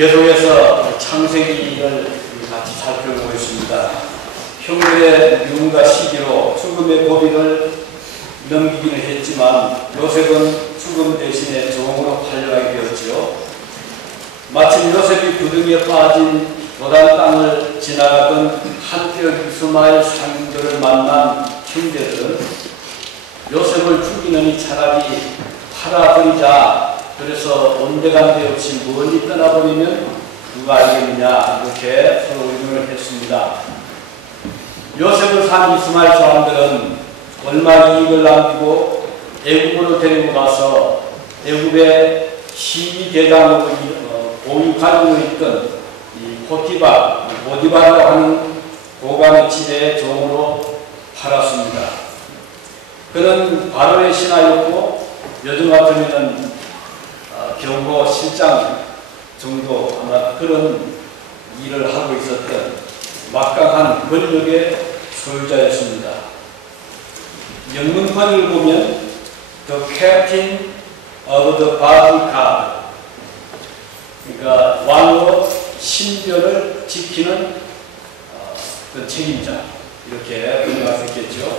계속해서 창세기를 같이 살펴보고 있습니다. 형들의 미움과 시기로 죽음의 고비를 넘기기는 했지만 요셉은 죽음 대신에 종으로 팔려가게 되었지요. 마침 요셉이 구덩이에 빠진 요단 땅을 지나가던 한뼘 이스마엘 상인들을 만난 형제들은 요셉을 죽이느니 차라리 팔아버리자. 그래서 온데간데 없이 멀리 떠나버리면 누가 알겠느냐 이렇게 서로 의논을 했습니다. 요셉을 산 이스마엘 사람들은 얼마 이익을 남기고 애굽으로 데리고 가서 애굽의 시위대장으로 고위관으로 있던 이 보디발이라고 하는 고관의 집에 종으로 팔았습니다. 그는 바로의 신하였고 요즘 같으면은 경고 실장 정도 아마 그런 일을 하고 있었던 막강한 권력의 소유자였습니다. 영문판을 보면 The Captain of the Bodyguard, 그러니까 왕의 신변을 지키는 그 책임자 이렇게 번역할 수 있겠죠.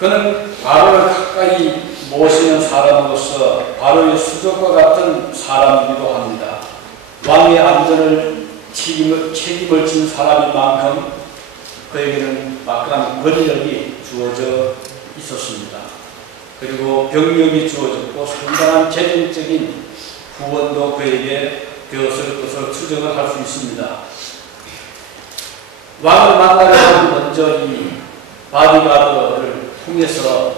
그는 바로를 가까이 모시는 사람으로서 바로의 수족과 같은 사람이기도 합니다. 왕의 안전을 책임을 진 사람인 만큼 그에게는 막강한 권력이 주어져 있었습니다. 그리고 병력이 주어졌고 상당한 재정적인 후원도 그에게 되었을 것을 추정을 할 수 있습니다. 왕을 만나려면 먼저 이 바디가드를 통해서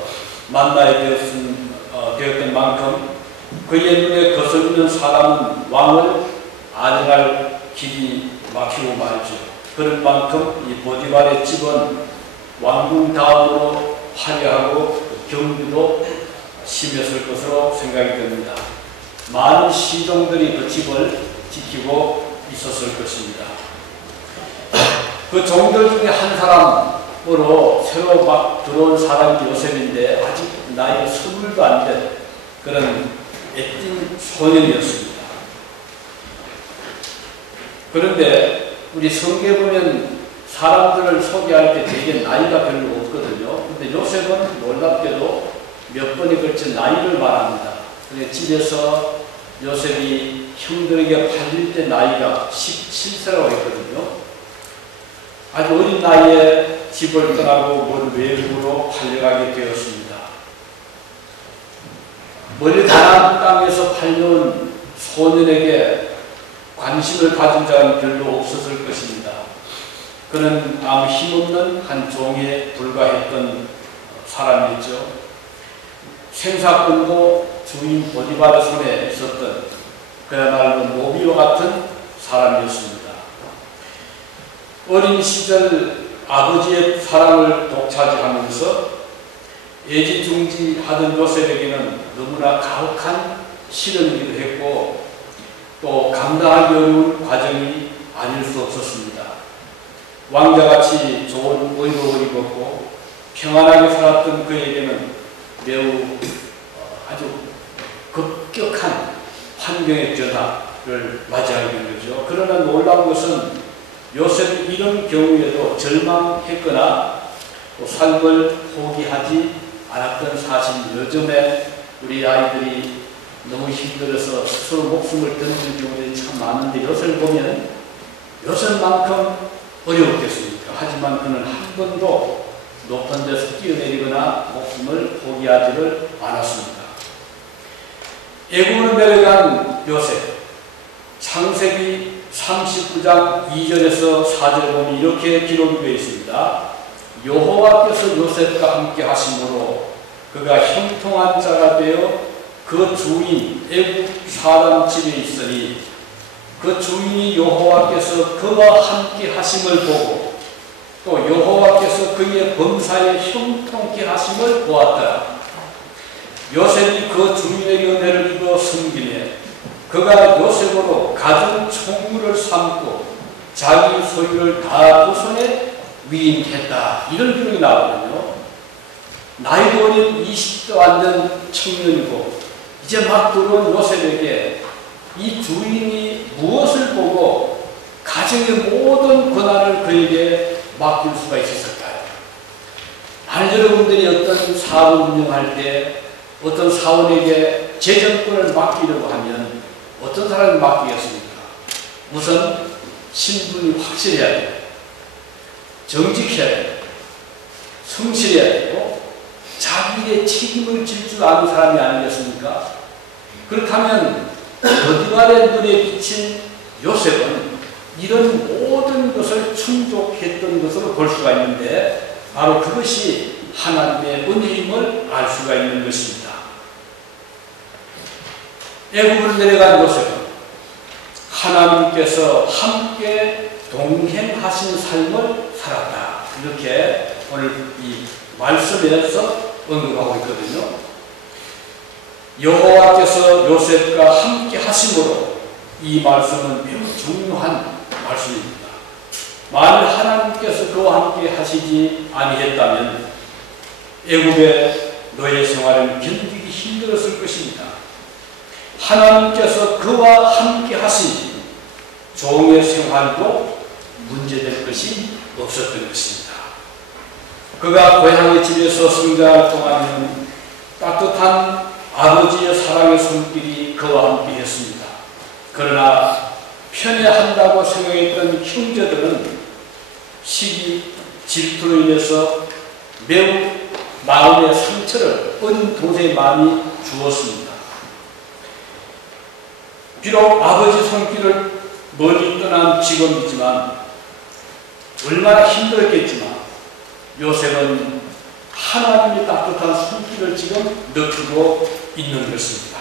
만나야 되었던 만큼 그의 눈에 거슬리는 사람은 왕을 아련할 길이 막히고 말죠. 그런 만큼 이 보디발의 집은 왕궁 다음으로 화려하고 경비도 심했을 것으로 생각이 됩니다. 많은 시종들이 그 집을 지키고 있었을 것입니다. 그 종들 중에 한 사람으로 새로 막 들어온 사람이 요셉인데 아직 나이가 20도 안 된 그런 애띤 소년이었습니다. 그런데 우리 성경에 보면 사람들을 소개할 때 되게 나이가 별로 없거든요. 근데 요셉은 놀랍게도 몇 번에 걸쳐 나이를 말합니다. 그래서 집에서 요셉이 형들에게 팔릴 때 나이가 17세라고 했거든요. 아주 어린 나이에 집을 떠나고 먼 외국으로 팔려가게 되었습니다. 멀리 가나안 땅에서 팔려온 소년에게 관심을 가진 자는 별로 없었을 것입니다. 그는 아무 힘없는 한 종에 불과했던 사람이었죠. 생사건도 주인 보디발 손에 있었던 그야말로 노비와 같은 사람이었습니다. 어린 시절 아버지의 사랑을 독차지하면서 애지중지하던 요셉에게는 너무나 가혹한 시련이기도 했고 또 감당하기 어려운 과정이 아닐 수 없었습니다. 왕자같이 좋은 의복을 입었고 평안하게 살았던 그에게는 매우 아주 급격한 환경의 변화를 맞이하게 된 거죠. 그러나 놀라운 것은 요셉이 이런 경우에도 절망했거나 또 삶을 포기하지 않았던 사실. 요즘에 우리 아이들이 너무 힘들어서 스스로 목숨을 던질 경우들이 참 많은데 요셉을 보면 요셉만큼 어려웠겠습니까? 하지만 그는 한 번도 높은 데서 뛰어내리거나 목숨을 포기하지를 않았습니다. 애굽으로 내려간 요셉, 창세기 39장 2절에서 4절 보면 이렇게 기록이 되어 있습니다. 여호와께서 요셉과 함께 하심으로 그가 형통한 자가 되어 그 주인 애굽 사람 집에 있으니 그 주인이 여호와께서 그와 함께 하심을 보고 또 여호와께서 그의 범사에 형통케 하심을 보았더라. 요셉이 그 주인에게 은혜를 입어 섬기네 그가 요셉으로 가진 총무를 삼고 자기 소유를 다 그 손에 위임했다. 이런 기록이 나오거든요. 나이도 어린 20도 안 된 청년이고 이제 막 들어온 요셉에게 이 주인이 무엇을 보고 가정의 모든 권한을 그에게 맡길 수가 있었을까요? 만약 여러분들이 어떤 사업을 운영할 때 어떤 사원에게 재정권을 맡기려고 하면 어떤 사람을 맡기겠습니까? 우선 신분이 확실해야 돼요. 정직해야 돼요. 성실해야 되고 자기의 책임을 질 줄 아는 사람이 아니겠습니까? 그렇다면 보디발의 눈에 비친 요셉은 이런 모든 것을 충족했던 것으로 볼 수가 있는데 바로 그것이 하나님의 은혜임을 알 수가 있는 것입니다. 애굽으로 내려간 요셉은 하나님께서 함께 동행하신 삶을 살았다. 이렇게 오늘 이 말씀에서 언급하고 있거든요. 여호와께서 요셉과 함께 하심으로 이 말씀은 매우 중요한 말씀입니다. 만일 하나님께서 그와 함께 하시지 아니했다면 애굽의 노예 생활은 견디기 힘들었을 것입니다. 하나님께서 그와 함께 하시니 종의 생활도 문제될 것이 없었던 것입니다. 그가 고향의 집에서 성장할 동안에는 따뜻한 아버지의 사랑의 손길이 그와 함께 했습니다. 그러나 편애한다고 생각했던 형제들은 시기, 질투로 인해서 매우 마음의 상처를 어린 동생의 마음이 주었습니다. 비록 아버지 손길을 멀리 떠난 직업이지만 얼마나 힘들었겠지만 요셉은 하나님의 따뜻한 손길을 지금 느끼고 있는 것입니다.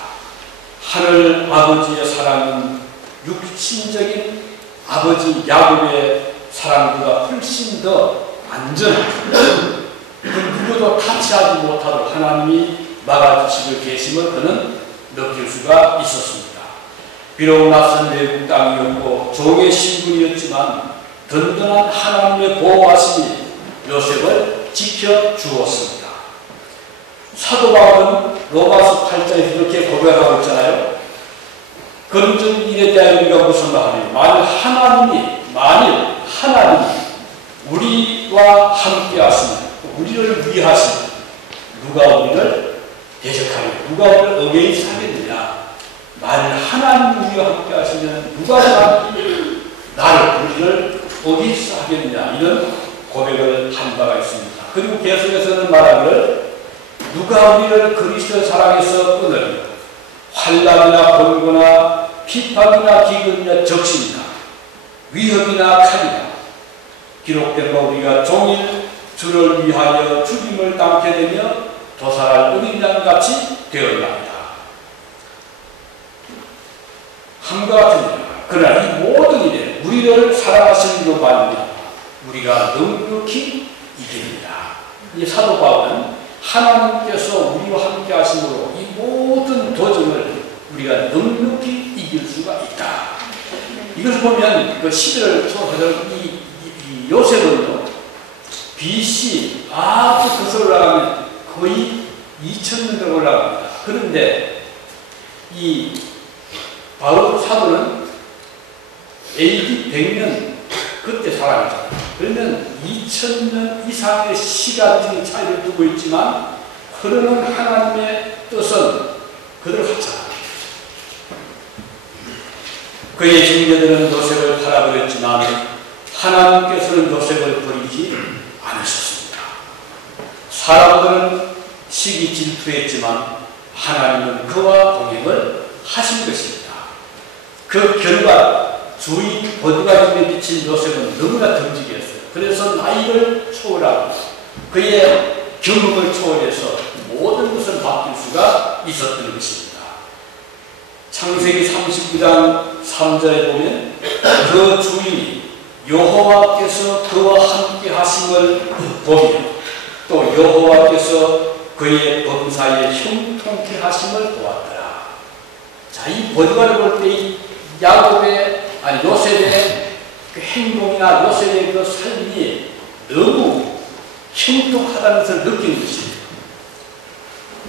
하늘 아버지의 사랑은 육신적인 아버지 야곱의 사랑보다 훨씬 더 안전하고 그 누구도 타치하지 못하도록 하나님이 막아주시고 계심을 그는 느낄 수가 있었습니다. 비록 낯선 외국 땅이었고 종의 신분이었지만 든든한 하나님의 보호하심이 요셉을 지켜주었습니다. 사도 바울은 로마서 8장에서 이렇게 고백하고 있잖아요. 그런즉 일에 대하여 우리가 무슨 말하냐? 만일 하나님이 우리와 함께 하시면 우리를 위하시면 누가 우리를 대적하며 누가 우리를 어게인스트 하겠느냐? 만일 하나님이 우리와 함께 하시면 누가 우리를 어게인스트 하겠느냐? 이런 고백을 한 바가 있습니다. 그리고 계속해서는 말하기를 누가 우리를 그리스도의 사랑에서 끊으리요? 환난이나 곤고나 핍박이나 기근이나 적신이나 위협이나 칼이나 기록된 바 우리가 종일 주를 위하여 죽임을 당케 되며 도살할 어린 양같이 되었나이다. 함과 같으니라. 그러나 이 모든 일에 우리를 사랑하시는 이로 말미암아 우리가 넉넉히 이깁니다. 이 사도 바울은 하나님께서 우리와 함께 하심으로 이 모든 도전을 우리가 넉넉히 이길 수가 있다. 이것을 보면 그 시대를 초월해서 이 요셉은요, BC 아주 거슬러 올라가면 거의 2000년대로 올라갑니다. 그런데 이 바울 사도는 AD 100년 그때 살아있잖아요. 그러면 2000년 이상의 시간적인 차이를 두고 있지만 흐르는 하나님의 뜻은 그대로 같잖아요. 그의 형제들은 요셉을 팔아버렸지만 하나님께서는 요셉을 버리지 않으셨습니다. 사람들은 시기 질투했지만 하나님은 그와 동행을 하신 것입니다. 그 결과 주인 보디발 집에 비친 요셉은 너무나 듬직했어요. 그래서 나이를 초월하고 그의 경험을 초월해서 모든 것을 바뀔 수가 있었던 것입니다. 창세기 39장 3절에 보면 그 주인이 여호와께서 그와 함께 하심을 보며 또 여호와께서 그의 범사에 형통케 하심을 보았더라. 자, 이 보디발을 볼 때 이 요셉의 그 행동이나 요셉의 그 삶이 너무 형통하다는 것을 느끼는 것입니다.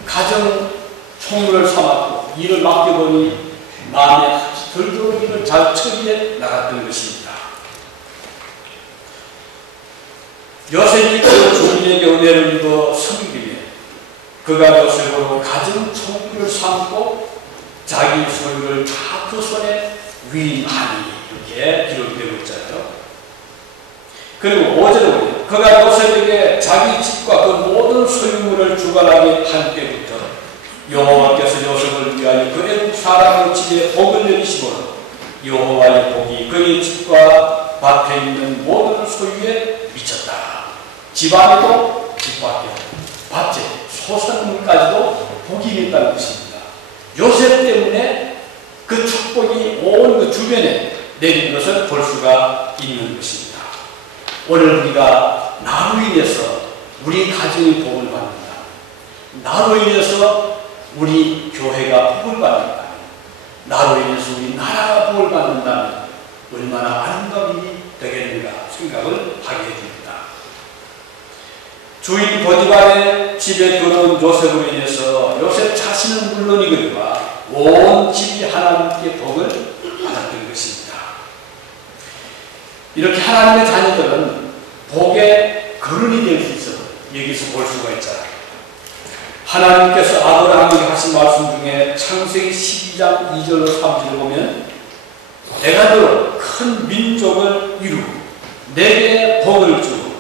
가정 총무를 삼았고 일을 맡겨보니 마음에 들도록이를 잘 처리해 나갔던 것입니다. 요셉이 그 주인에게 은혜를 입어 섬기며 그가 요셉으로 가정 총리를 삼고 자기 소유를 다 그 손에 위임하니 이렇게 기록되고 있잖아요. 그리고 5절에 보면 그가 요셉에게 자기 집과 그 모든 소유물을 주관하게 할 때부터 여호와께서 요셉을 위하여 그 애국 사람의 집에 복을 내리시고 여호와의 복이 그의 집과 밭에 있는 모든 소유에 미쳤다. 집안에도 집 밖에도 밭에 소산물까지도 복이 있다는 것입니다. 요셉 때문에 그 축복이 온 그 주변에 내린 것을 볼 수가 있는 것입니다. 오늘 우리가 나로 인해서 우리 가정이 복을 받는다. 나로 인해서 우리 교회가 복을 받는다. 나로 인해서 우리 나라가 복을 받는다면 얼마나 아름다운 일이 되겠는가 생각을 하게 됩니다. 주인 보디발의 집에 들어온 요셉으로 인해서 요셉 자신은 물론이거니와 온 집이 하나님께 복을 받았던 것입니다. 이렇게 하나님의 자녀들은 복의 근원이 될 수 있어 여기서 볼 수가 있잖아요. 하나님께서 아브라함에게 하신 말씀 중에 창세기 12장 2절로 3절을 보면 내가 너 큰 민족을 이루고 내게 복을 주고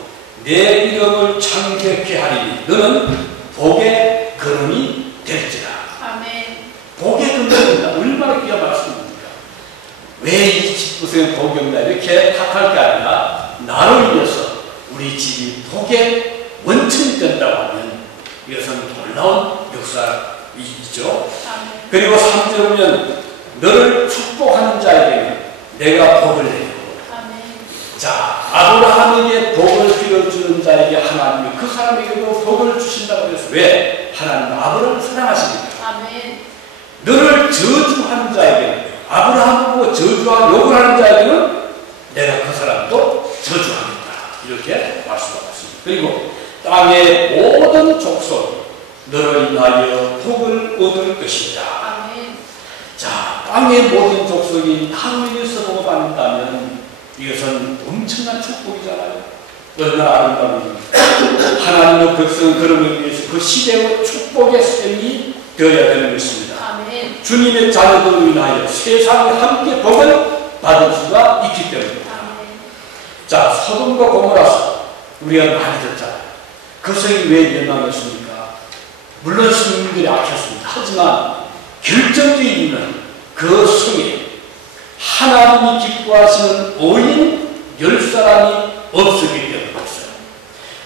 내 이름을 창대케 하리니 너는 복의 근원이 될지라. 아멘. 복의 근원입니다. 얼마나 귀한 말씀입니까? 왜 이 집구석에 복이 없나 이렇게 탓할 게 아니라 나로 인해서 우리 집이 복의 원천이 된다고 하면 이것은 놀라운 역사이죠. 그리고 3절에 보면 너를 축복하는 자에게는 내가 복을 내리고 자, 아브라함에게 복을 빌어주는 자에게 하나님이 그 사람에게도 복을 주신다고 해서 왜? 하나님은 아브라함을 사랑하십니다. 아멘. 너를 저주하는 자에게는 아브라함을 보고 저주하고 욕을 하는 자에게는 내가 그 사람도 저주하겠다. 이렇게 말씀하셨습니다. 그리고 땅의 모든 족속 너를 인하여 복을 얻을 것이다. 아멘. 자, 땅의 모든 족속이 나로 인해서 복을 받는다면 이것은 엄청난 축복이잖아요. 얼마나 아름다운 일입니까? 하나님의 백성은 그런 의미에서 그 시대의 축복의 셈이 되어야 되는 것입니다. 아멘. 주님의 자녀들로 인하여 세상에 함께 복을 받을 수가 있기 때문입니다. 아멘. 자, 소돔과 고모라서 우리가 많이 듣잖아요. 그 성이 왜 멸망했습니까? 물론 성민들이 악했습니다. 하지만 결정적인 이유는 그 성에 하나님이 기뻐하시는 의인 10사람이 없었기 때문이었어요.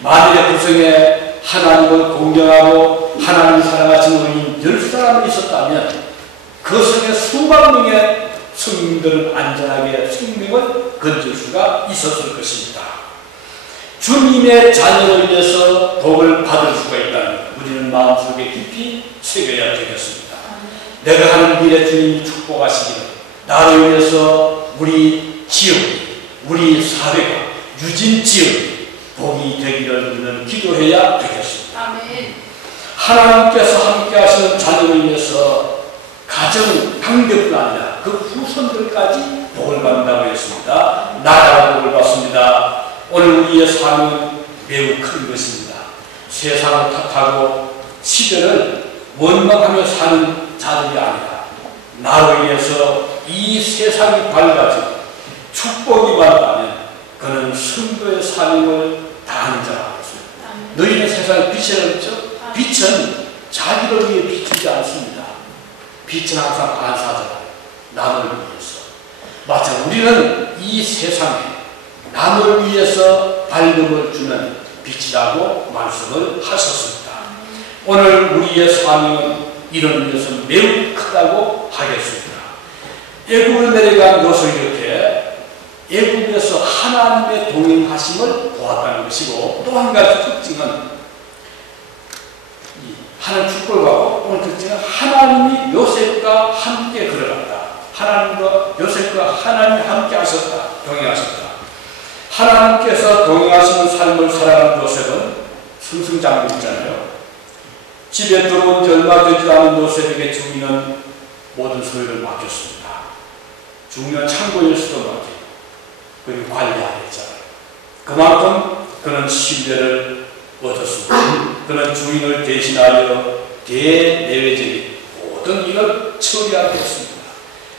만일에 그 성에 하나님을 공경하고 하나님을 사랑하시는 의인 10사람이 있었다면 그 성에 수백 명의 성민들은 안전하게 생명을 건질 수가 있었을 것입니다. 주님의 자녀로 인해서 복을 받을 수가 있다는 것 우리는 마음속에 깊이 새겨야 되겠습니다. 내가 하는 일에 주님이 축복하시기를 나로 인해서 우리 지역이 우리 사회가 유진 지역이 복이 되기를 우리는 기도해야 되겠습니다. 아멘. 하나님께서 함께 하시는 자녀로 인해서 가정 당대뿐 아니라 그 후손들까지 복을 받는다고 했습니다. 나라가 복을 받습니다. 오늘 우리의 삶은 매우 큰 것입니다. 세상을 탓하고 시대를 원망하며 사는 자들이 아니라 나로 인해서 이 세상이 밝아지고 축복이 받다면 그는 성도의 사명을 다하는 자라고 했습니다. 너희는 세상에 빛이 없죠? 빛은 자기를 위해 비추지 않습니다. 빛은 항상 반사잖아요. 남을 위해서. 마치 우리는 이 세상에 남을 위해서 밝음을 주는 빛이라고 말씀을 하셨습니다. 오늘 우리의 사명은 이런 의미에서 매우 크다고 하겠습니다. 애굽으로 내려간 것을 이렇게 애굽에서 하나님의 동행하심을 보았다는 것이고 또 한 가지 특징은 하나님 축복하고 오늘 특징은 하나님이 요셉과 함께 걸어갔다. 하나님과 요셉과 하나님이 함께 하셨다. 동행하셨다. 하나님께서 동행하시는 삶을 살아가는 요셉은 승승장구했잖아요. 집에 들어온 지 얼마 되지 않은 요셉에게 주인은 모든 소유를 맡겼습니다. 중요한 창고였어도 말이에요. 그리고 관리하게 했잖아요. 그만큼 그는 신뢰를 얻었습니다. 그는 주인을 대신하여 대내외적인 모든 일을 처리하게 했습니다.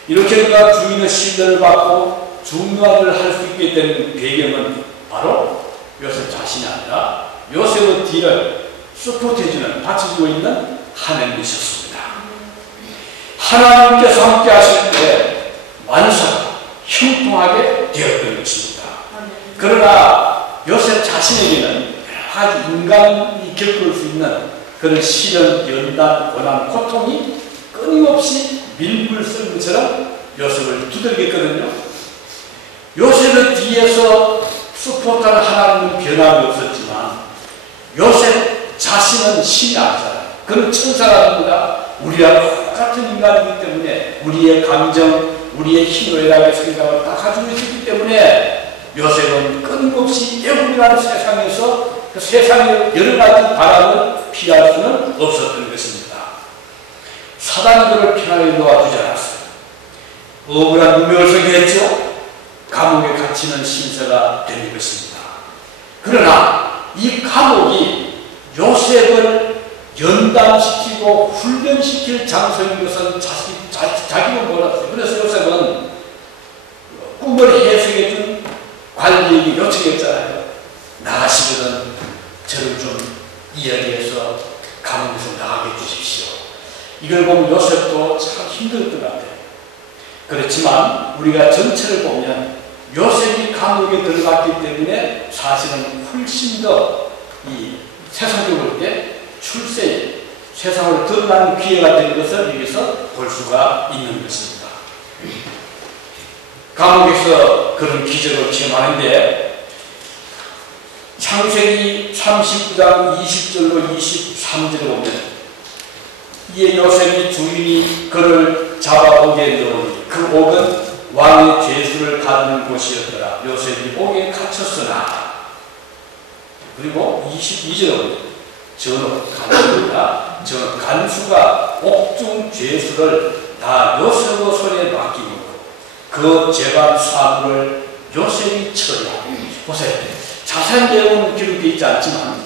이렇게 그가 주인의 신뢰를 받고 중요한 일을 할 수 있게 된 배경은 바로 요셉 자신이 아니라 요셉의 뒤를 서포트해주는, 받쳐주고 있는 하나님이셨습니다. 하나님께서 함께 하실 때 만사가 형통하게 되었던 것입니다. 그러나 요셉 자신에게는 여러 가지 인간이 겪을 수 있는 그런 시련, 연단, 고난, 고통이 끊임없이 밀물 쓴 것처럼 요셉을 두들겼거든요. 요셉의 뒤에서 서포트하는 하나님은 변함이 없었지만 요셉 자신은 신이 아니잖아요. 그는 천사가 아닙니다. 우리와 똑같은 인간이기 때문에 우리의 감정, 우리의 희노애락의 생각을 다 가지고 있었기 때문에 요셉은 끊임없이 애국이라는 세상에서 그 세상의 여러 가지 바람을 피할 수는 없었던 것입니다. 사단이 그를 편하게 놓아주지 않았어요. 억울한 누명을 쓰게 했죠. 감옥에 갇히는 신세가 된 것입니다. 그러나 이 감옥이 요셉을 연단시키고 훈련시킬 장소인 것은 자기는 몰랐어요. 그래서 요셉은 꿈을 해석해준 관리에게 요청했잖아요. 나가시거든 저를 좀 이야기해서 감옥에서 나가게 해주십시오. 이걸 보면 요셉도 참 힘들 것 같아요. 그렇지만 우리가 전체를 보면 요셉이 감옥에 들어갔기 때문에 사실은 훨씬 더 이 세상적으로 볼 때 출세, 세상으로 드러나는 기회가 된 것을 여기서 볼 수가 있는 것입니다. 감옥에서 그런 기적을 체험하는데 창세기 39장 20절로 23절에 보면 이에 요셉이 주인이 그를 잡아오게 넣으니 그 옥은 왕의 죄수를 가두는 곳이었더라. 요셉이 옥에 갇혔으나 그리고 22절에 저는 간수입니다. 저 간수가 옥중 죄수를 다 요셉의 손에 맡기고 그 재반 사물을 요셉이 처리하고 보세요. 자세한 내용은 기록되어 있지 않지만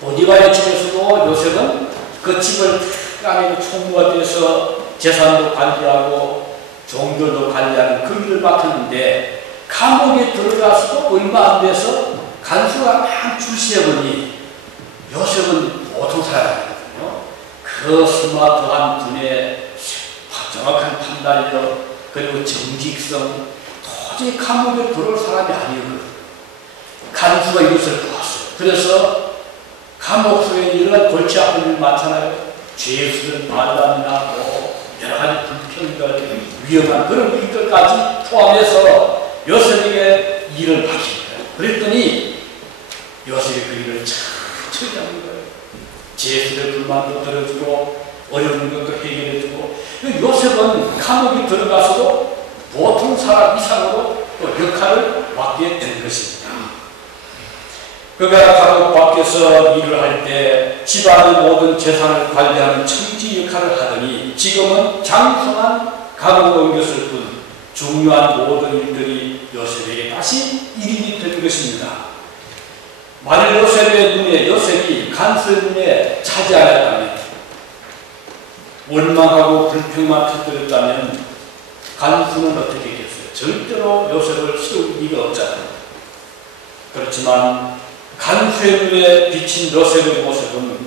보디발의 집에서도 요셉은 그 집을 안에 총무가 돼서 재산도 관리하고 종들도 관리하는 그 일을 맡았는데 감옥에 들어가서도 얼마 안 돼서 간수가 막 출시해보니 요셉은 보통 사람이거든요. 그 스마트한 분의 정확한 판단력 그리고 정직성 도저히 감옥에 들어올 사람이 아니거든요. 간수가 이것을 보았어요. 그래서 감옥 속에 이런 골치 아픈 일 많잖아요. 죄수들 반란이나 여러 가지 불평들, 위험한 그런 일들까지 포함해서 요셉에게 일을 맡긴 거예요. 그랬더니 요셉이 그 일을 잘 처리하는 거예요. 죄수들 불만도 들어주고 어려운 것도 해결해주고 요셉은 감옥에 들어가서도 보통 사람 이상으로 또 역할을 맡게 된 것입니다. 그가 감옥 밖에서 일을 할 때 집안의 모든 재산을 관리하는 청지 역할을 하더니 지금은 장성한 감옥에 옮겼을 뿐 중요한 모든 일들이 요셉에게 다시 일인이 된 것입니다. 만일 요셉이 간수의 눈에 차지 않았다면 원망하고 불평만 터뜨렸다면 간수는 어떻게 했겠어요? 절대로 요셉을 세울 리가 없잖아요. 그렇지만 간수의 눈에 비친 요셉의 모습은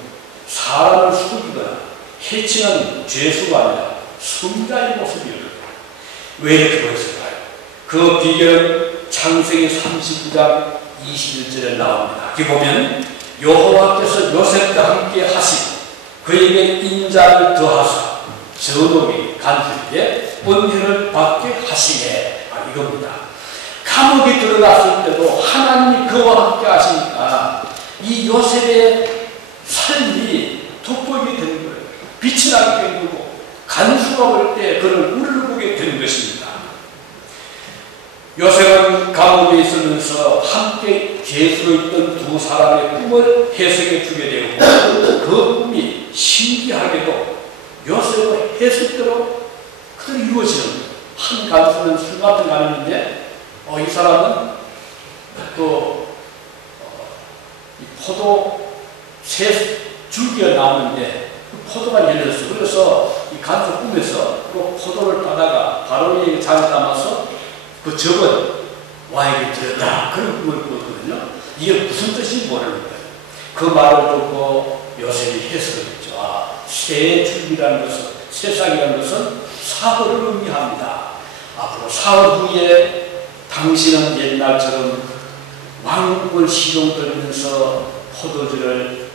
사람을 속이거나 해치는 죄수가 아니라 성자의 모습이었어요. 왜 이렇게 보였을까요? 그 비결은 창세기 39장 21절에 나옵니다. 여기 보면 여호와께서 요셉과 함께 하시고 그에게 인자를 더하사 전옥의 간수에게 은혜를 받게 하시네. 이겁니다. 감옥에 들어갔을 때도 하나님이 그와 함께 하시니까 이 요셉의 삶이 돋보이게 되는 거예요. 빛이 나게 되는 거고 간수가 올 때 그를 울보게 되는 것입니다. 요셉은 감옥에 있으면서 함께 죄수로 있던 두 사람의 꿈을 해석해 주게 되고 그 꿈이 신기하게도 요셉의 해석대로 그대로 이루어지는 거예요. 한 간수는 술 같은 간인데, 이 사람은 또, 이 포도 세 줄기가 나오는데, 그 포도가 열렸어. 그래서 이 간수 꿈에서 그 포도를 따다가 바로 이 잔에 담아서 그 적은 왕에게 드렸다. 그런 꿈을 꾸었거든요. 이게 무슨 뜻인지 모르는 거예요. 그 말을 듣고 요셉이 해석을 했죠. 새 줄기라는 것은, 새싹이라는 것은 사흘을 의미합니다. 앞으로 사흘 후에 당신은 옛날처럼 왕국을 시종들면서 포도주를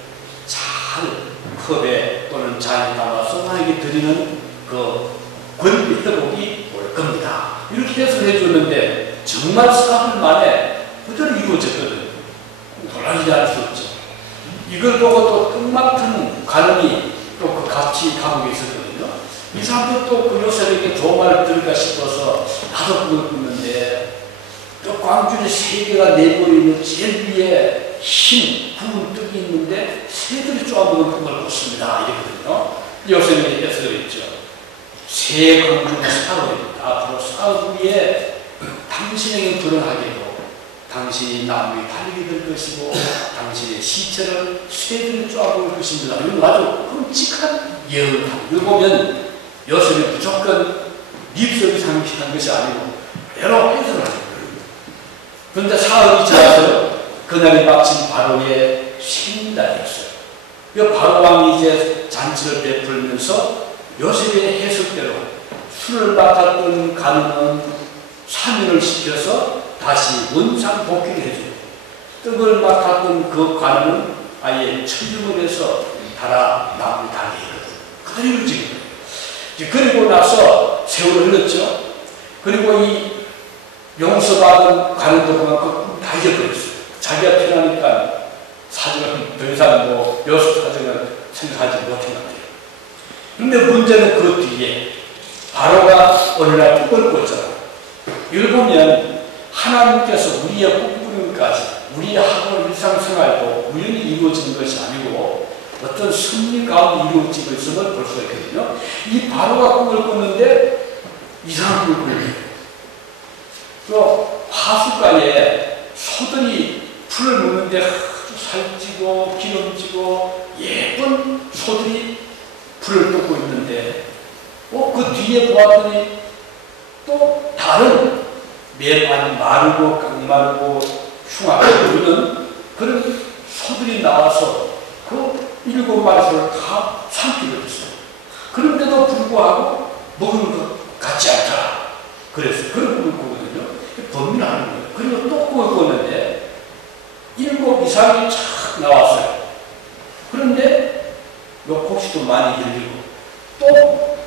잘 컵에 또는 잔에 담아서 왕에게 드리는 그 권리 회복이 올 겁니다. 이렇게 해석해 줬는데 정말 사흘 만에 그대로 이루어졌거든요. 놀라지 않을 수 없죠. 이걸 보고 또 뜬막튼 가늠이 또 그 같이 감옥에 있었거든요. 이 사람도 또 그 요셉에게 좋은 말을 들을까 싶어서 나도 그걸 굽는데 또 광준의 세 개가 내버리는 제일 위에 흰 굵은 떡이 있는데 새들이 쪼아먹은 그걸 굽습니다. 이랬거든요. 요셉이 해석을 했죠. 새 광준의 사흘입니다. 앞으로 사흘 후에 당신에게 불행하게도 당신이 나무에 달리게 될 것이고 당신의 시체를 새들이 쪼아먹을 것입니다. 이건 아주 끔찍한 예언입니다. 이거 보면 요셉이 무조건 립석이 상기한 것이 아니고 여러 해석을 하는 거예요. 그런데 사흘이 지나서 그날이 마침 바로의 생일날이었어요. 그 바로왕이 이제 잔치를 베풀면서 요셉의 해석대로 술을 맡았던 가늠은 사면을 시켜서 다시 원상 복귀를 해줘요. 떡을 맡았던 그 관은 아예 천중을 해서 달아 나무에 달려있거든. 그대로 이루어진 거예요. 그리고 나서 세월을 흘렀죠. 그리고 이 용서받은 관원도 그만큼 다 잊어버렸어요. 자기가 편하니까 사정을 더 이상 요셉 사정을 생각하지 못한 것 같아요. 그런데 문제는 그 뒤에 바로가 오늘날 꿈을 꿨잖아요. 이걸 보면 하나님께서 우리의 꿈꾸림까지 우리의 하루 일상생활도 우연히 이루어지는 것이 아니고 어떤 섭리 가운데 이루어지고 있음을 볼 수가 있거든요. 이 바로가 꿈을 꿨는데 이상한 꿈을 꿔요. 또 하수가에 소들이 풀을 먹는데 아주 살찌고 기름지고 예쁜 소들이 풀을 뜯고 있는데 그 뒤에 보았더니 또 다른 매판 마르고 깡마르고 흉하게 보이는 그런 소들이 나와서 그 7마리 소를 다 삼키버렸어요. 그런데도 불구하고 먹은 것 같지 않다. 그래서 그런 꿈을 꾸거든요. 범인을 하는 거예요. 그리고 또 꿈을 꿨는데 7 이상이 착 나왔어요. 그런데 곡식도 많이 열리고 또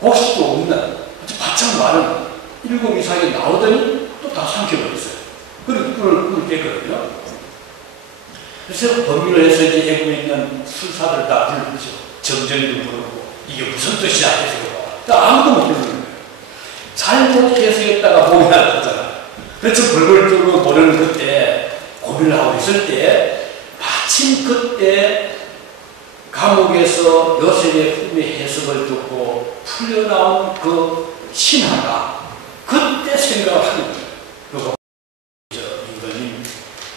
곡식도 없는 바짝 많은 7 이상이 나오더니 또 다 삼켜버렸어요. 그리고 꿈을 깼거든요. 그래서 범위를 해서 이제 애국에 있는 술사들 다 불렀죠. 점쟁이도 부르고 이게 무슨 뜻이야 해서 아무도 못 부르는 거예요. 잘못 해석했다가 목이 나갔잖아. 그래서 벌벌 떨고 모르는 그때 고민을 하고 있을 때 마침 그때 감옥에서 요셉의 꿈의 해석을 듣고 풀려나온 그 신하가 그때 생각을 하는 거예요. 그리고 임금님,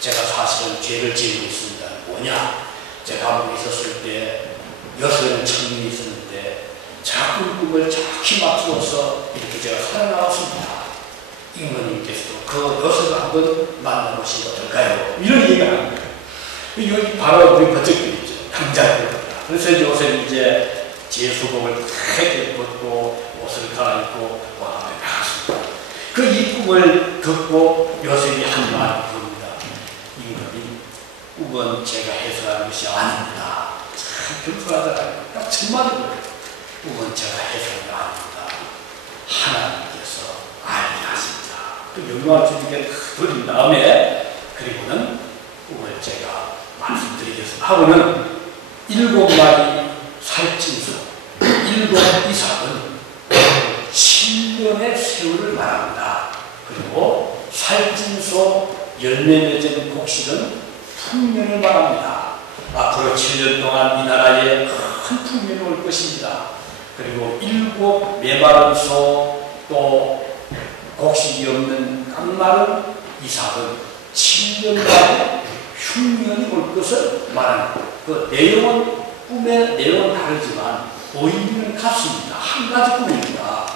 제가 사실은 죄를 지고 있습니다. 뭐냐? 제가 감옥에 있었을 때 요셉은 청년이 있었는데 자꾸 꿈을 정확히 맞추어서 이렇게 제가 살아나왔습니다. 임금님께서도 그 요셉을 한번 만나보시면 어떨까요? 이런 얘기가 하는 거예요. 여기 바로 우리 버쩍이 있죠. 당장에. 그래서 요셉이 이제 제수복을 크게 벗고 옷을 갈아입고 왕앞에 나갔습니다. 그 이 꿈을 듣고 요셉이 한 말을 부릅니다. 임금님, 꿈은 제가 해석한 것이 아닙니다. 참 겸손하잖아요. 딱 정말이에요. 꿈은 제가 해석한 게 아닙니다. 하나님께서 알게 하십니다. 또 영광을 주님께 드린 다음에 그리고는 꿈을 제가 말씀드리겠습니다. 하고는 7마리 살찐소, 7 이삭은 7년의 세월을 말합니다. 그리고 살찐소 열매 맺은 곡식은 풍년을 말합니다. 앞으로 7년 동안 이 나라에 큰 풍년이 올 것입니다. 그리고 7 메마른 소, 또 곡식이 없는 깡마른 이삭은 7년간의 흉년이 올 것을 말합니다. 그 내용은, 꿈의 내용은 다르지만 의미는 같습니다. 한 가지 꿈입니다.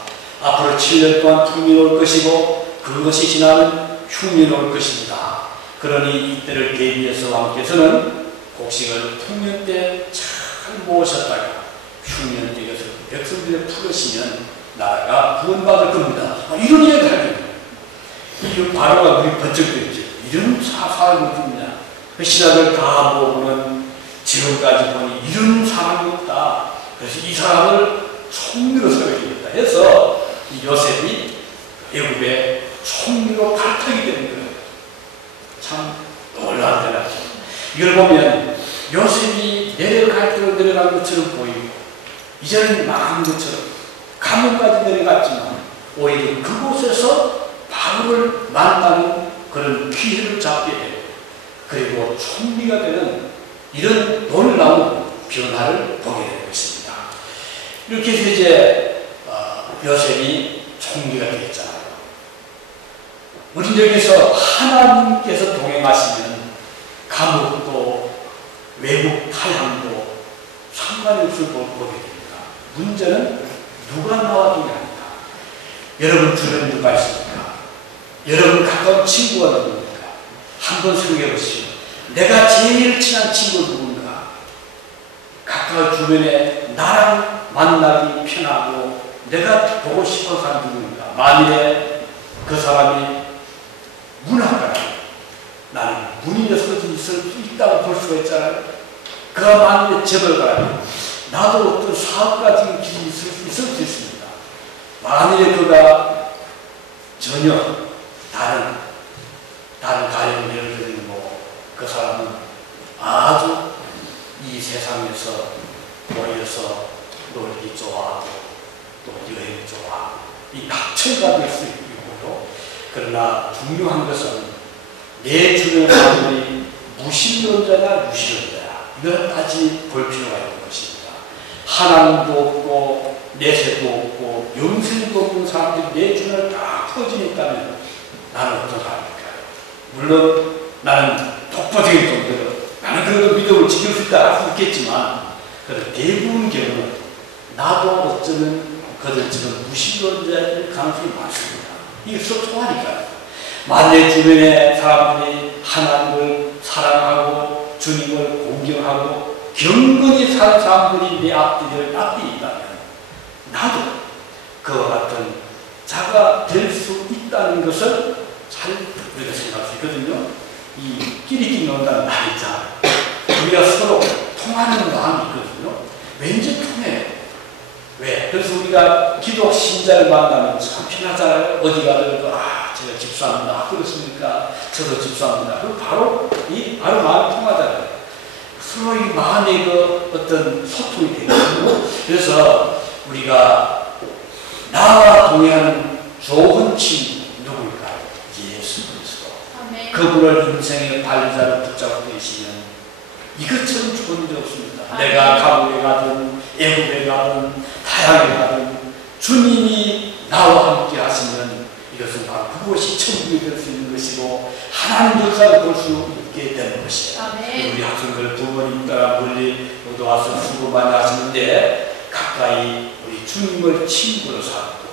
앞으로 7년 동안 흉년이 올 것이고 그것이 지나면 흉년이 올 것입니다. 그러니 이때를 대비해서 왕께서는 곡식을 흉년 때 잘 모으셨다가 흉년 때 이것을 백성들에 풀으시면 나라가 구원받을 겁니다. 이런 이야기를 하게 됩니다. 이 바로가 우리 번쩍거리죠. 이런 사람이 어딨냐. 그 신학을 다 모으고는 지금까지 보니 이런 사람이 없다. 그래서 이 사람을 총리로 세우겠다 해서 이 요셉이 애굽의 총리로 발탁이 되는 거예요. 참 놀라운 데라죠. 이걸 보면 요셉이 내려갈 대로 내려간 것처럼 보이고 이제는 망한 것처럼 감옥까지 내려갔지만 오히려 그곳에서 바로를 만나는 그런 기회를 잡게 되고 그리고 총리가 되는 이런 놀라운 변화를 보게 되고 있습니다. 이렇게 해서 이제 요셉이 총리가 되겠잖아요. 우리 여기서 하나님께서 동행하시면 감옥도 외국 타향도 상관이 없을 보게 됩니다. 문제는 누가 나와주냐 합니다. 여러분 주변에 누가 있습니까? 여러분 가까운 친구가 누굽니까? 한번 생각해 보시오. 내가 제일 친한 친구가 누군가? 가까운 주변에 나랑 만나기 편하고 내가 보고 싶은 사람 누구인가? 만일에 그 사람이 문학가라. 나는 문인의 소질이 있을 수 있다고 볼 수가 있잖아요. 그가 만일에 재벌가라면 나도 어떤 사업가적인 길이 있을 수 있습니다. 만일에 그가 전혀 다른 가령 예를 들면 그 사람은 아주 이 세상에서 모여서 놀기 좋아하고 또 여행 좋아하고 이 낙천가 될 수 있고요. 그러나 중요한 것은 내 주변 사람들이 무신론자냐 유신론자냐 이걸 따지 볼 필요가 있는 것입니다. 하나님도 없고 내세도 없고 영생도 없는 사람들이 내 주변을 딱 퍼지니까는 나는 어떤 사람일까요? 물론 나는 독보적인 정도로 나는 그래도 믿음을 지킬 수 있다 할 수 있겠지만 대부분 경우는 나도 어쩌면 그들처럼 무신론자일 가능성이 많습니다. 이게 소통하니까요. 만약 주변에 사람들이 하나님을 사랑하고 주님을 공경하고 경건히 사는 사람들이 내 앞뒤에 있다면 나도 그와 같은 자가 될 수 있다는 것을 잘 우리가 생각할 수 있거든요. 이 끼리끼리 논다는 말이 있잖아요. 우리가 서로 통하는 마음이 있거든요. 왠지 통해요. 왜? 그래서 우리가 기독 신자를 만나면 참 편하잖아요. 어디 가더라도 제가 집사입니다. 그렇습니까? 저도 집사입니다. 그 바로 마음이 통하잖아요. 서로 이 마음의 그 어떤 소통이 되거든요. 그래서 우리가 나와 동행하는 좋은 친구 누구일까요? 예수 그리스도. 그분을 인생의 관리자로 붙잡고 계시면 이것처럼 좋은 일 없습니다. 내가 감옥에 가든 애국에 가든 타향에 가든 주님이 나와 함께 하시면 이것은 바로 그것이 천국이 될 수 있는 것이고 하나님 역사를 볼 수 있게 되는 것이에요. 우리 학생들 부모님 따라 멀리 와서 수고 많이 하시는데 가까이 우리 주님을 친구로 삼고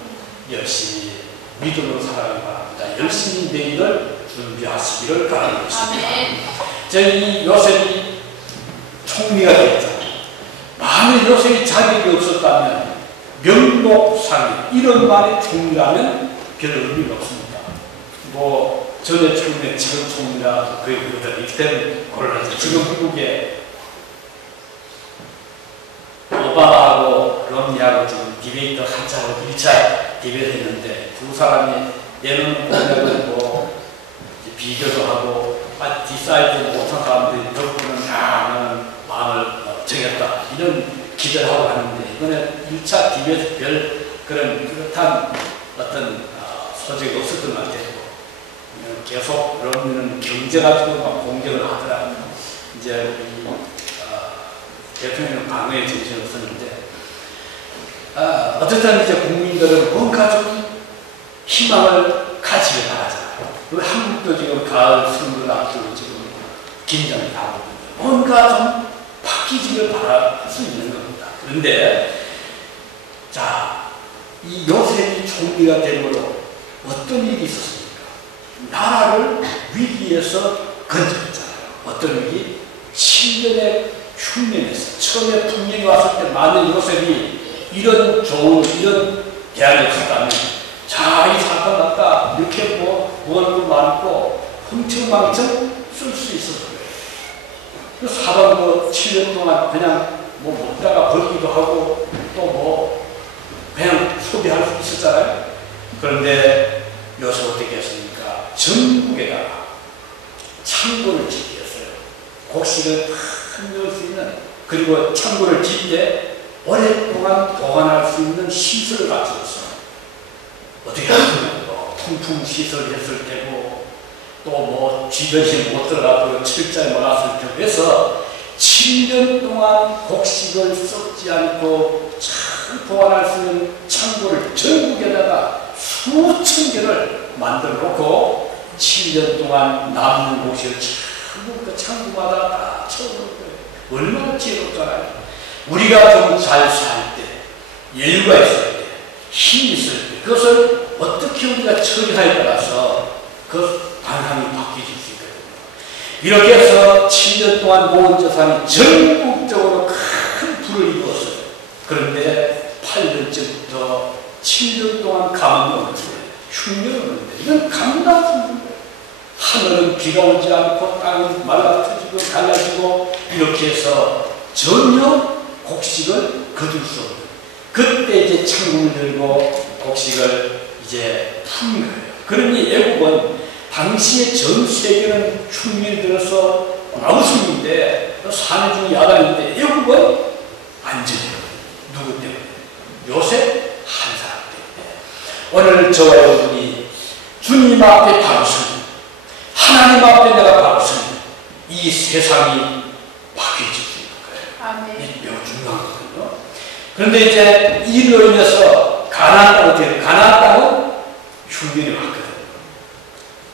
열심히 믿음으로 살아가기 바랍니다. 열심히 되기를 준비하시기를 바라는 것입니다. 저희 요셉이 총리가 되었잖아요. 만일 요셉이 자격이 없었다면 명목상 이런 말의 총리라면 별 의미가 없습니다. 전에 총리, 지금 총리라 거의 그렇기 때문에 곤란하죠. 지금 미국에 오바마하고 럼니하고 지금 디베이트 한차하고 1차 디베이트 했는데 두 사람이 내놓는 공약을 비교도 하고 디사이드 못한 사람들이 덕분은 나는 마음을 정했다 이런 기대를 하고 하는데 이번에 1차 디베이트 별 그렇단 어떤 소재가 없었던 것 같아요. 계속 럼니는 경제 가지고 막 공격을 하더라고요. 이제 대통령은 방어에 정신이 없었는데 어쨌든 이제 국민들은 뭔가 좀 희망을 가지길 바라잖아요. 한국도 지금 가을 선거를 앞두고 지금 긴장이 나오거든요. 뭔가 좀 바뀌기를 바랄 수 있는 겁니다. 그런데 자, 이 요셉이 총리가 되므로 어떤 일이 있었습니까? 나라를 위기에서 건져냈잖아요. 어떤 위기? 7년의 흉년에서 처음에 풍년이 왔을 때 만약 요셉이 이런 좋은 이런 대안이 없었다면 자, 이 사건 났다 이렇게 뭐 원고 많고 흥청망청 쓸 수 있었을 거예요. 그 사람도 7년 동안 그냥 뭐 먹다가 벌기도 하고 또 뭐 그냥 소비할 수 있었잖아요. 그런데 요새 어떻게 했습니까? 전국에다가 창고를 짓게 했어요. 곡식을 다 넣을 수 있는, 그리고 창고를 짓 때 오랫동안 보관할 수 있는 시설을 갖추었어요. 어떻게 하면 통풍 시설 했을 테고 또 뭐 쥐젖이 못 들어가도 철자에 몰았을 테고 해서 7년 동안 곡식을 썩지 않고 잘 보관할 수 있는 창고를 전국에다가 수천 개를 만들어 놓고 7년 동안 남는 곡식을 전부 그 창고마다 다 채워놓은 거예요. 얼마나 지혜롭잖아요. 우리가 좀 잘 살 때, 여유가 있을 때, 힘이 있을 때 그것을 어떻게 우리가 처리하에 따라서 그 방향이 바뀌어질 수 있거든요. 이렇게 해서 7년 동안 모은 재산이 전국적으로 큰 불을 이루었어요. 그런데 8년쯤부터 7년 동안 가뭄이 오는데 흉년이 오는데 이건 감당할 수 없는 거예요. 하늘은 비가 오지 않고 땅은 말라터지고 갈라지고 이렇게 해서 전혀 곡식을 거둘 수 없는, 그때 이제 창문을 열고 곡식을 이제 푼 거예요. 그러니 애국은 당시에 전 세계는 흉년이 들어서 나우승인데 사내 중에 야당인데 애국은 안전해요. 누구 때문에? 요셉 한 사람 때문에. 오늘 저와 여러분이 주님 앞에 바로 서는, 하나님 앞에 내가 바로 서는 이 세상이 바뀌어질 수 있는 거예요. 아멘. 이게 매우 중요한 거거든요. 그런데 이제 이로 인해서 가나안 땅은 어떻게 돼요? 가나안 땅은 흉년이 왔거든요.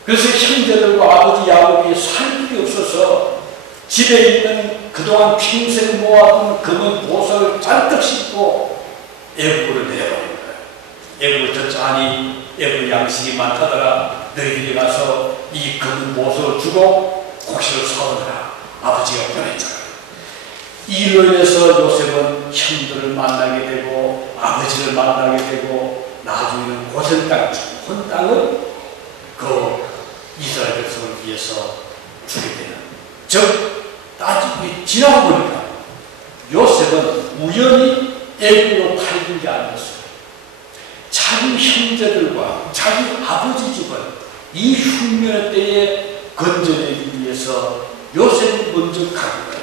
그래서 형제들과 아버지 야곱이 살 길이 없어서 집에 있는 그동안 평생 모아둔 금은 보석을 잔뜩 싣고 애굽으로 내려버린 거예요. 애굽을 듣자니 애굽 양식이 많다더라. 너희들이 가서 이 금은 보석을 주고 곡식을 사오느라 아버지가 보냈잖아요. 이로 인해서 요셉은 형들을 만나게 되고 아버지를 만나게 되고 나중에는 고센 땅, 좋은 땅을 그 이스라엘 백성을 위해서 주게 되는, 즉 따지고 지나고 보니까 요셉은 우연히 애굽으로 팔린 게 아니었어요. 자기 형제들과 자기 아버지 집은 이 흉년의 때에 건져내기 위해서 요셉이 먼저 간 거예요.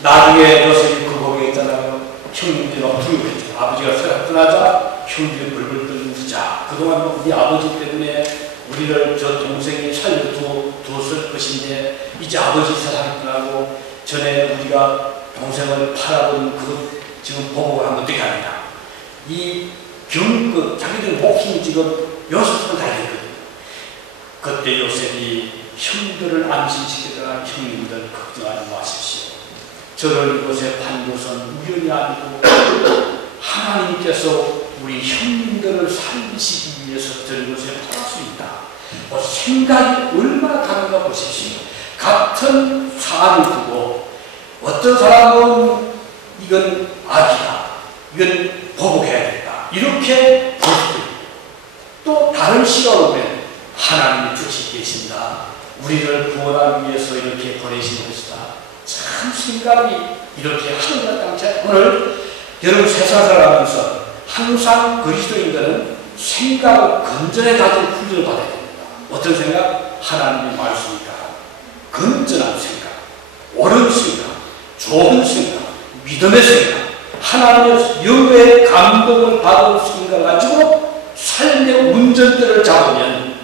나중에 요셉이 그 고백했잖아요. 형님들이 막 부유했죠. 아버지가 세상 떠나자 형들이 벌벌 떨면서 자, 그동안 우리 아버지 때문에 우리를 저 동생이 살려두었을 것인데 이제 아버지 세상에 떠나고 전에 우리가 동생을 팔아본 그 지금 보복을 하면 어떻게 합니다. 이 자기들 목숨이 지금 요셉으로 달려있거든요. 그때 요셉이 형들을 안심시키더라. 형님들 걱정하지 마십시오. 저를 이곳에 판 것은 우연이 아니고 하나님께서 우리 형님들을 살리시기 위해서 저를 이곳에 팔았습니다. 생각이 얼마나 다른가 보십시오. 같은 사안을 두고 어떤 사람은 이건 악이다, 이건 보복해야 된다 이렇게 볼 수도 있고, 또 다른 시각으로 보면 하나님의 뜻이 계신다, 우리를 구원하기 위해서 이렇게 보내신 것이다. 참 생각이 이렇게 하늘과 땅 차이. 오늘 여러분 세상 살아가면서 항상 그리스도인들은 생각을 건전해 가진 훈련을 받아야 됩니다. 어떤 생각? 하나님의 말씀이다. 건전한 생각, 옳은 생각, 좋은 생각, 믿음의 생각, 하나님의 영의 감동을 받은 생각을 가지고 삶의 운전대를 잡으면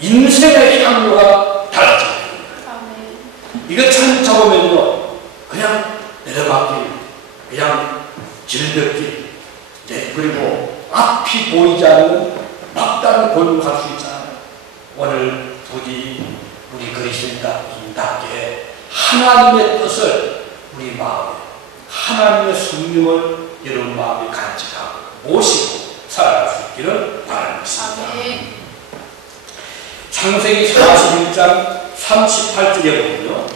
인생의 향로가 달라져요. 이거 참 잡으면요, 그냥 내려막길, 그냥 질벽길, 네, 그리고 앞이 보이지 않는 막다른 골목 갈 수 있잖아요. 오늘 부디 우리 그리스도인답게 하나님의 뜻을 우리 마음에, 하나님의 성령을 여러분 마음에 간직하고 모시고 살아갈 수 있기를 바라는 것입니다. 창세기 41장 38절에 보면요,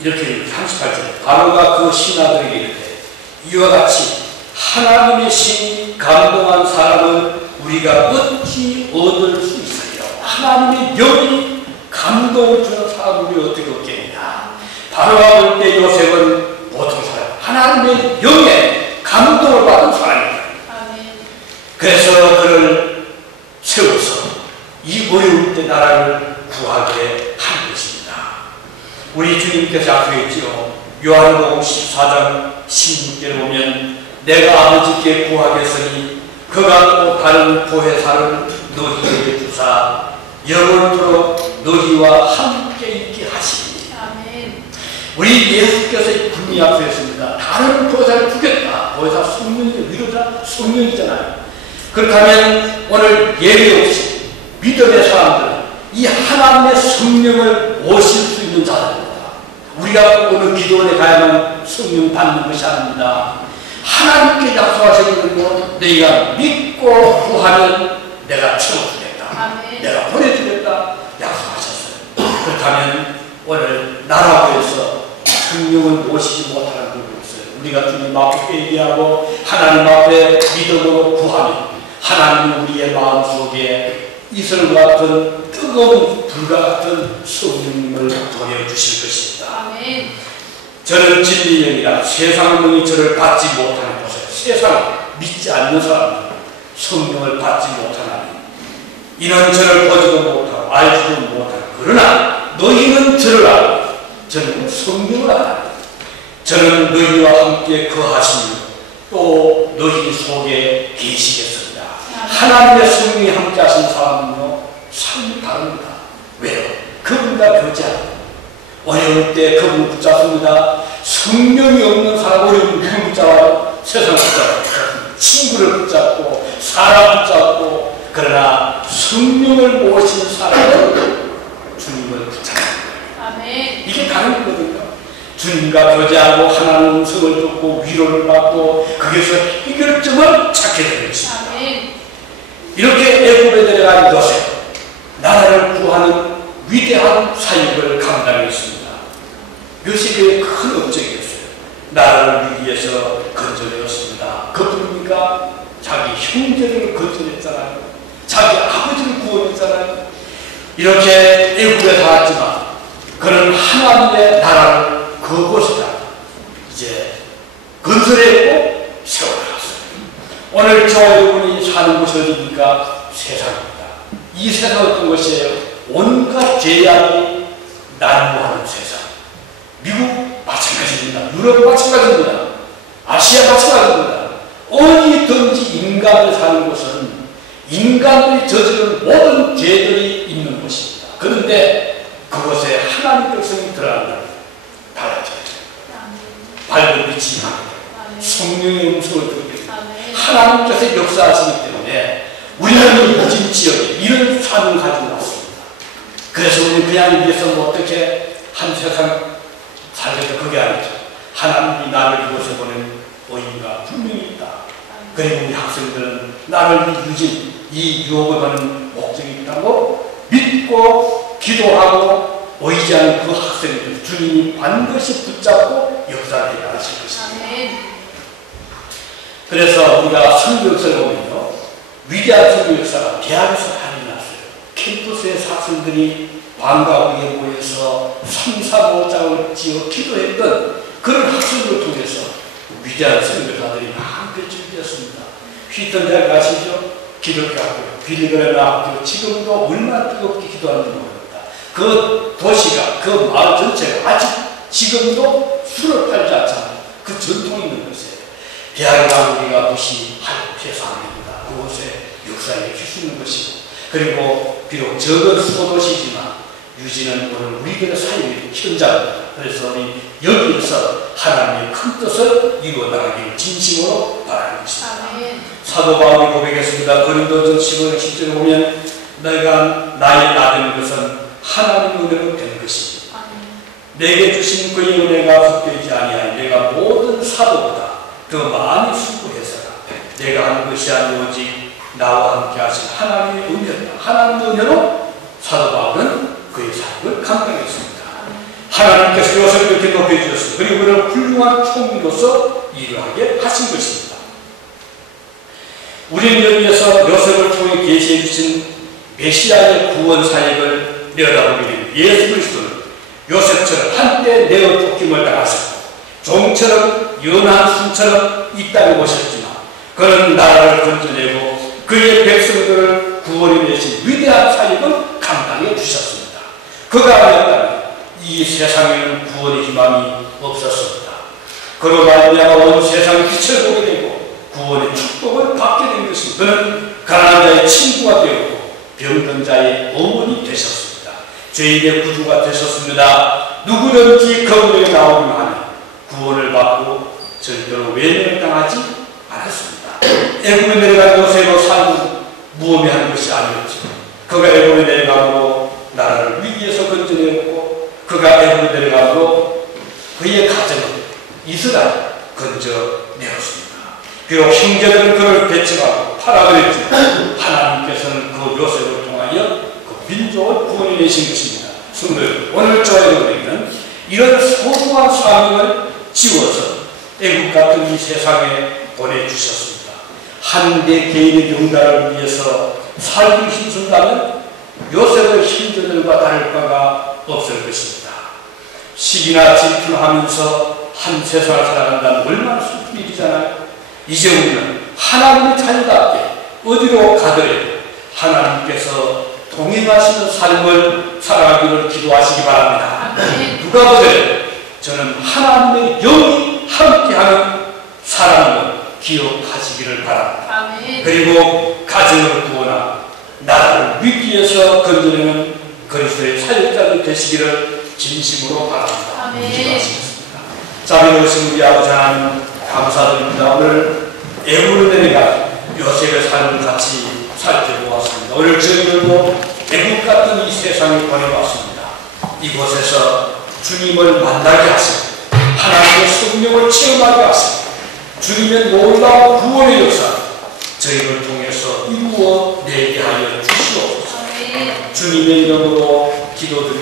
이렇게 38절에 바로가 그 신하들에게 이르되 이와 같이 하나님의 신이 감동한 사람을 우리가 어찌 얻을 수 있으리요. 하나님의 영이 감동을 주는 사람을 우리 어떻게 얻겠느냐. 바로가 볼 때 요셉은 보통 사람, 하나님의 영에 감동을 받은 사람입니다. 그래서 그를 세워서 이 어려울 때 나라를 구하게 한 것입니다. 우리 주님께서 약속했지요. 요한복음 14장 16절에 보면 내가 아버지께 구하겠으니 그가 또 다른 보혜사를 너희에게 주사 영원토록 너희와 함께 있게 하시니. 아멘. 우리 예수께서 분명히 약속했습니다. 다른 보혜사를 주겠다. 보혜사 성령이 위로자 성령이잖아요. 그렇다면 오늘 예외 없이 믿음의 사람들은 이 하나님의 성령을 모실 수 있는 자들입니다. 우리가 오늘 기도원에 가야만 성령 받는 것이 아닙니다. 하나님께 약속하셨거든요. 너희가 믿고 구하면 내가 채워주겠다. 아멘. 내가 보내주겠다. 약속하셨어요. 그렇다면 오늘 나라에서 성령을 모시지 못하는 부분이 있어요. 우리가 주님 앞에 얘기하고 하나님 앞에 믿음으로 구하면 하나님은 우리의 마음속에 이슬 같은 뜨거운 불과 같은 성령님을 보내주실 것입니다. 아멘. 저는 진리영이라 세상 영이 저를 받지 못하는 곳에 세상 믿지 않는 사람은 성령을 받지 못하나니 이는 저를 보지도 못하고 알지도 못하고 그러나 너희는 저를 알고 저는 성령을 알아요. 저는 너희와 함께 거하시며 또 너희 속에 계시겠습니다. 하나님의 성령이 함께 하신 사람은요 삶이 다릅니다. 왜요? 그분과 교제하고 어려울 때 그분 붙잡습니다. 성령이 없는 사람 어려운 누구 붙잡아요? 세상 붙잡고 친구를 붙잡고 사람 붙잡고 그러나 성령을 모신 사람은 주님을 붙잡는 거예요. 이게 다른 거거든요. 주님과 교제하고 하나님의 음성을 듣고 위로를 받고 거기서 해결점을 찾게 되는 것입니다. 이렇게 애굽에 내려간 요셉 나라를 구하는 위대한 사역을 감당했습니다. 요셉의 큰 업적이었어요. 나라를 위해서 건져내었습니다. 그뿐입니까? 자기 형제를 건져냈잖아요. 자기 아버지를 구원했잖아요. 이렇게 애굽에 살았지만 그는 하나님의 나라를 그곳에다 이제 건설했고 세워놨어요. 오늘 저 여러분이 사는 곳이 어디입니까? 세상입니다. 이 세상은 어떤 것이에요? 온갖 제약이 난무하는 세상. 미국 마찬가지입니다. 유럽 마찬가지입니다. 아시아 마찬가지입니다. 어디든지 인간이 사는 곳은 인간들이 저지른 모든 죄들이 있는 곳입니다. 그런데 그곳에 하나님의 백성이 들어간다면 달라져요. 밝은 빛이 납니다. 성령의 음성을 듣게 됩니다. 하나님께서 역사하시기 때문에 우리는 무진 지역에 이런 삶을 가지고 왔습니다. 그래서 우리 그냥 위해서 뭐 어떻게 한 세상 살겠다 그게 아니죠. 하나님이 나를 이곳에 보낸 의미가 분명히 있다. 그리고 우리 학생들은 나를 유진 이 유혹을 받는 목적이 있다고 믿고 기도하고 의지하는 그 학생들 주님이 반드시 붙잡고 역사하게 하실 것입니다. 그래서 우리가 선교 역사를 보면요 위대한 선교 역사가 대학에서 많이 났어요. 캠퍼스의 학생들이 방과 후에 모여서 3, 4, 5장을 지어 기도했던 그런 학생들을 통해서 위대한 선교사들이 많이 배출되었습니다. 휘턴 대학 아시죠? 기독교 학교, 빌리그레나 학교 지금도 얼마나 뜨겁게 기도하는지 모릅니다. 그 도시가 그 마을 전체가 아직 지금도 술을 팔지 않잖아요. 그 전통이 있는 것이에요. 대학을 우리가 무시해서 안 됩니다. 그곳에 역사에 줄 수 있는 것이고 그리고 비록 적은 소도시지만 유지는 오늘 우리들의 삶의 현장입니다. 그래서 우리 여기에서 하나님의 큰 뜻을 이루어 나가기를 진심으로 바라는 것입니다. 사도 바울이 고백했습니다. 고린도전 15장 10절에 보면 너희가 나의 나된 것은 하나님의 은혜로 된 것입니다. 내게 주신 그의 은혜가 헛되지 아니하니 내가 모든 사도보다 더 많이 수고해서라. 내가 하는 것이 아니 오직 나와 함께 하신 하나님의 은혜다. 하나님의 은혜로 사도 바울은 그의 삶을 감당했습니다. 하나님께서 요셉을 이렇게 높여주셨습니다. 그리고 그를 훌륭한 총리로서 일을 하게 하신 것입니다. 우리는 여기에서 요셉을 통해 계시해 주신 메시아의 구원 사역을 내어다보게 됩니다. 예수 그리스도는 요셉처럼 한때 내어 쫓김을 당하셨고 종처럼 연한 순처럼 이 땅에 오셨지만 그는 나라를 건져내고 그의 백성들을 구원해 내신 위대한 사역을 감당해 주셨습니다. 그가 아니었다면 이 세상에는 구원의 희망이 없었습니다. 그로 말미암아 온 세상의 빛을 보게 되고 구원의 축복을 받게 된 것입니다. 그는 가난한 자의 친구가 되었고 병든 자의 어머니 되셨습니다. 죄인의 구주가 되셨습니다. 누구든지 그분에게 나오기만 하면 구원을 받고 절대로 외면을 당하지 않았습니다. 애굽에 내려간 요셉으로 살고 무엄한 것이 아니었죠. 그가 애굽에 내려감으로 나라를 위기에서 건져내었고 그가 애굽에 내려감으로 그의 가정을 이스라엘 건져내었습니다. 비록 형제들은 그를 배척하고 팔아버렸지만 하나님께서는 그 요셉을 통하여 그 민족을 구원해 내신 것입니다. 오늘 저희는 이런 소중한 사명을 지워서 애국 같은 이 세상에 보내주셨습니다. 한대 개인의 영달을 위해서 살기 힘쓴다면 요셉의 형제들과 다를 바가 없을 것입니다. 시기나 질투하면서 한 세상을 살아간다면 얼마나 슬픈 일이잖아요. 이제 우리는 하나님의 자녀답게 어디로 가더라도 하나님께서 동행하시는 삶을 살아가기를 기도하시기 바랍니다. 누가 보더라도 저는 하나님의 영이 함께하는 사랑을 기억하시기를 바랍니다. 그리고 가정을 구원하고 나라를 위기에서 건져내는 그리스도의 사역자들 되시기를 진심으로 바랍니다. 기도하시겠습니다. 자비로우신 우리 아버지 하나님 감사드립니다. 오늘 애굽으로 내려간 요셉의 삶을 같이 살펴보았습니다. 오늘 저희들도 애국 같은 이 세상에 보내왔습니다. 이곳에서 주님을 만나게 하시고 하나님의 성령을 체험하게 하시고 주님의 놀라운 구원의 역사 저희를 통해서 이루어 내게 하여 주시옵소서. 주님의 이름으로 기도드립니다.